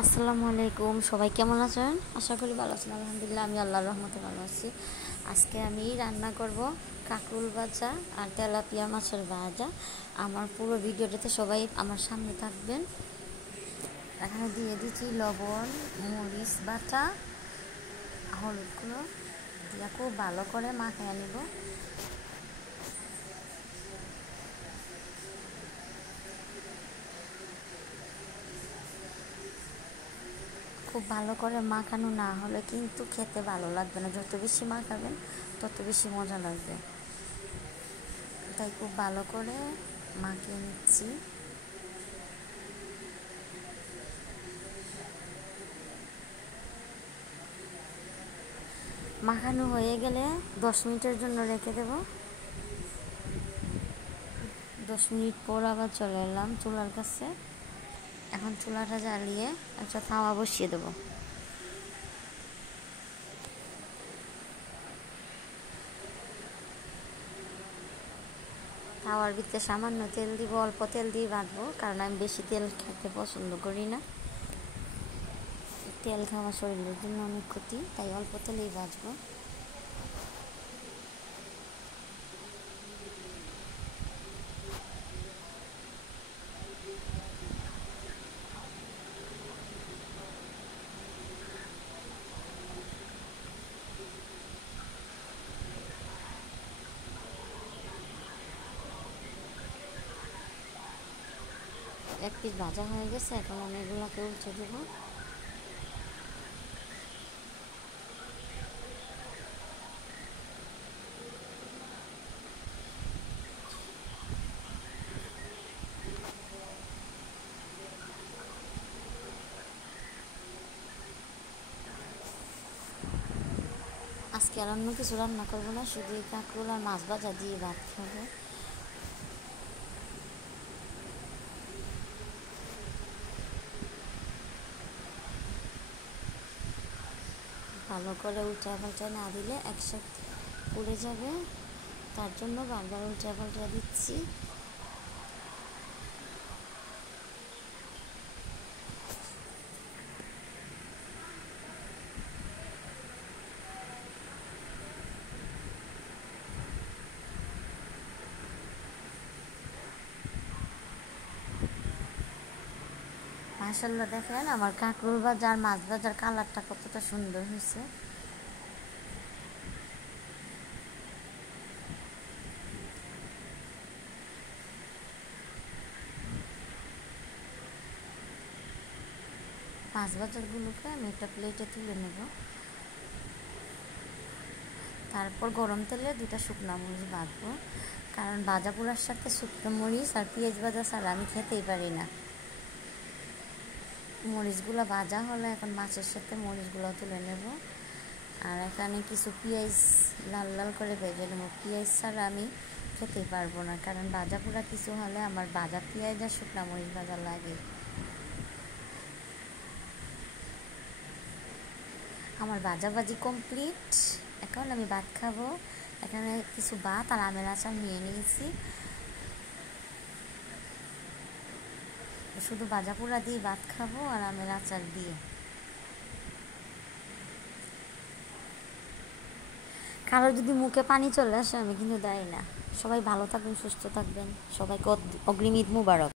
আসসালামু আলাইকুম, সবাই কেমন আছেন? আশা করি ভালো আছেন। আলহামদুলিল্লাহ, আমি আল্লাহর রহমতে ভালো আছি। আজকে আমি রান্না করব কাঁকরোল ভাজা আর তেলাপিয়া মাছের ভাজা। আমার পুরো ভিডিওটাতে সবাই আমার সামনে থাকবেন। এখানে দিয়ে দিচ্ছি লবণ, মরিচ বাটা, হলুদ গুঁড়ো দিয়ে খুব ভালো করে মাখিয়ে নেব। খুব ভালো করে মাখানো না হলে কিন্তু খেতে ভালো লাগবে না। যত বেশি মাখাবেন তত বেশি মজা লাগবে। তাই খুব ভালো করে মাখিয়ে নিচ্ছি। মাখানো হয়ে গেলে 10 মিনিটের জন্য রেখে দেব। 10 মিনিট পর আবার চলে এলাম চুলার কাছে। এখন চুলাটা জ্বালিয়ে একটা তাওয়া বসিয়ে দেব। তাওয়ার ভিতরে সামান্য তেল দিব, অল্প তেল দিয়ে ভাজবো, কারণ আমি বেশি তেল খেতে পছন্দ করি না। তেল খাওয়া শরীরের জন্য অনেক ক্ষতি, তাই অল্প তেলেই ভাজবো। এক পিস ভাজা হয়ে গেছে, এখন আমি এগুলোকে উল্টে দেবো। আজকে আর অন্য কিছু রান্না করবো না, শুধু এই কাঁকরোল আর মাছ ভাজা দিয়ে ভাত খাবো। ভালো করে উল্টা পাল্টা না দিলে একসাথে পুড়ে যাবে, তার জন্য বারবার উল্টা পাল্টা দিচ্ছি। মাশাআল্লাহ, দেখেন আমার কাঁকরোল ভাজা আর মাছ ভাজার কালারটা কতটা সুন্দর হয়েছে। মাছ ভাজারগুলোকে আমি একটা প্লেটে তুলে নেব। তারপর গরম তেলে 2টা শুকনো মরিচ ভাজবো, কারণ ভাজা পোড়ার সাথে শুকনো মরিচ আর পেঁয়াজ ভাজা ছাড়া আমি খেতেই পারি না। মরিচগুলো ভাজা হলে এখন মাছের সাথে মরিচগুলো তুলে নেব। আর এখানে কিছু পেঁয়াজ লাল লাল করে ভেজে নেব। পেঁয়াজ ছাড়া আমি খেতেই পারবো না, কারণ ভাজা পোড়া কিছু হলে আমার ভাজা পেঁয়াজ আর শুকনো মরিচ ভাজা লাগে। আমার ভাজাভাজি কমপ্লিট, এখন আমি ভাত খাবো। এখানে কিছু ভাত আর আমের আচার নিয়ে নিয়েছি। শুধু ভাজা পোড়া দিয়ে ভাত খাবো আর আমের আচার দিয়ে। কারো যদি মুখে পানি চলে আসে আমি কিন্তু দেয় না। সবাই ভালো থাকবেন, সুস্থ থাকবেন। সবাইকে অগ্রিম ঈদ মুবারক।